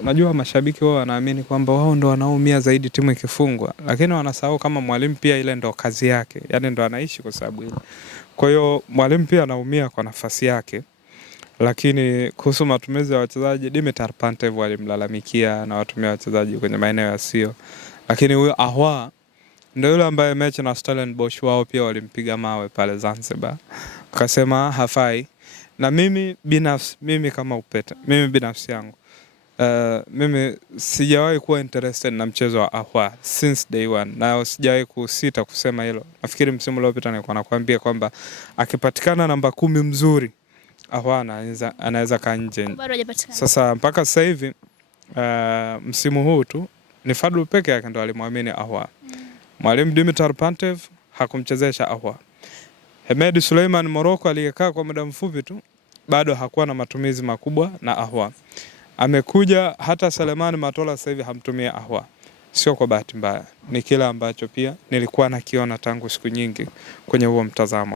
Unajua mashabiki wao wanaamini kwamba wao ndo wanaumia zaidi timu ikifungwa, lakini wanasahau kama mwalimu pia ile ndo kazi yake, yani ndo anaishi kwa sababu ile. Kwa hiyo mwalimu pia anaumia kwa nafasi yake. Lakini kuhusu matumizi ya wachezaji, Dimitar Pantev walimlalamikia na watumia wachezaji kwenye maeneo yasiyo. Lakini huyo Ahoua ndio yule ambaye mechi na Stellenbosch wao pia walimpiga mawe pale Zanzibar. Akasema hafai. Na mimi kama Upete, mimi binafsi yangu, mimi sijawahi kuwa interested na mchezo wa Ahoua since day one, na sijawahi kusita kusema hilo. Nafikiri msimu uliopita nilikuwa nakwambia kwamba akipatikana namba 10 mzuri Ahoua anaweza kaa nje. Sasa mpaka sasa hivi msimu huu tu ni Fadlu peke yake ndo alimwamini Ahoua. Mwalimu Dimitar Pantev hakumchezesha Ahoua. Hemed Suleiman Morocco aliyekaa kwa muda mfupi tu bado hakuwa na matumizi makubwa na Ahoua. Amekuja hata Selemani Matola sasa hivi hamtumia Ahoua. Sio kwa bahati mbaya. Ni kile ambacho pia nilikuwa nakiona tangu siku nyingi kwenye huo mtazamo.